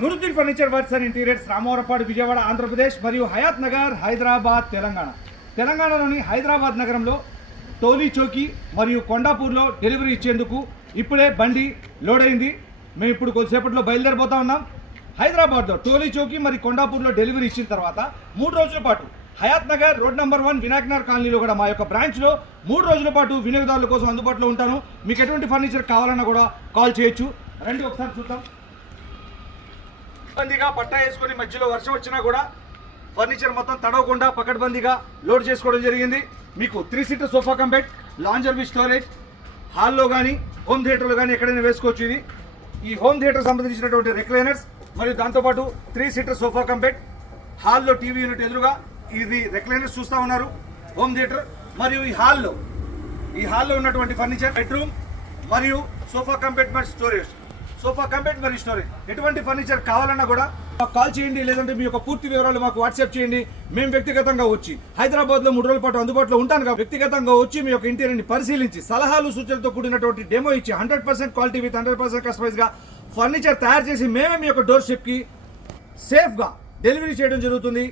Nooruddin furniture works and interiors, Ramavarapadu, Vijayawada, Andhra Pradesh మరియు హయాత్ నగర్, హైదరాబాద్, తెలంగాణ. తెలంగాణలోని హైదరాబాద్ నగరంలో టోలీ చౌకీ మరియు కొండాపూర్లో డెలివరీ ఇచ్చేందుకు ఇప్పుడే బండి లోడ్ అయింది. మేము ఇప్పుడు కొద్దిసేపట్లో బయలుదేరిపోతా ఉన్నాం. హైదరాబాద్లో టోలీ చౌకీ మరియు కొండాపూర్లో డెలివరీ ఇచ్చిన తర్వాత 3 రోజుల పాటు హయాత్ నగర్ రోడ్ నెంబర్ 1 వినాయక్ నగర్ కాలనీలో కూడా మా యొక్క బ్రాంచ్లో 3 రోజుల పాటు వినియోగదారుల కోసం అందుబాటులో ఉంటాను. మీకు ఎటువంటి ఫర్నిచర్ కావాలన్నా కూడా కాల్ చేయొచ్చు. రండి ఒకసారి చూద్దాం. పకడ్బందీగా పట్టా వేసుకొని మధ్యలో వర్షం వచ్చినా కూడా ఫర్నిచర్ మొత్తం తడవకుండా పకడ్బందీగా లోడ్ చేసుకోవడం జరిగింది. మీకు 3 seater sofa cum bed, lounger with storage, హాల్లో కానీ హోమ్ థియేటర్లో కానీ ఎక్కడైనా వేసుకోవచ్చు. ఇది ఈ హోమ్ థియేటర్ సంబంధించినటువంటి రిక్లైనర్స్ మరియు దాంతోపాటు 3 సీటర్ సోఫా కమ్ బెడ్, హాల్లో టీవీ యూనిట్ ఎదురుగా ఇది రిక్లైనర్స్ చూస్తూ ఉన్నారు. హోమ్ థియేటర్ మరియు ఈ హాల్లో ఉన్నటువంటి ఫర్నిచర్, బెడ్రూమ్ మరియు సోఫా కమ్ బెడ్ మరియు స్టోరేజ్, ఎటువంటి ఫర్నిచర్ కావాలన్నా కూడా మాకు కాల్ చేయండి. లేదంటే మీ యొక్క పూర్తి వివరాలు మాకు వాట్సాప్ చేయండి. మేము వ్యక్తిగతంగా వచ్చి హైదరాబాద్లో 3 రోజుల పాటు అందుబాటులో ఉంటాను కాబట్టి వ్యక్తిగతంగా వచ్చి మీ యొక్క ఇంటీరియర్ని పరిశీలించి సలహాలు సూచనలతో కూడినటువంటి డెమో ఇచ్చి 100% క్వాలిటీ విత్ 100% కస్టమైజ్గా ఫర్నిచర్ తయారు చేసి మేమే మీ యొక్క డోర్ స్టెప్కి సేఫ్గా డెలివరీ చేయడం జరుగుతుంది.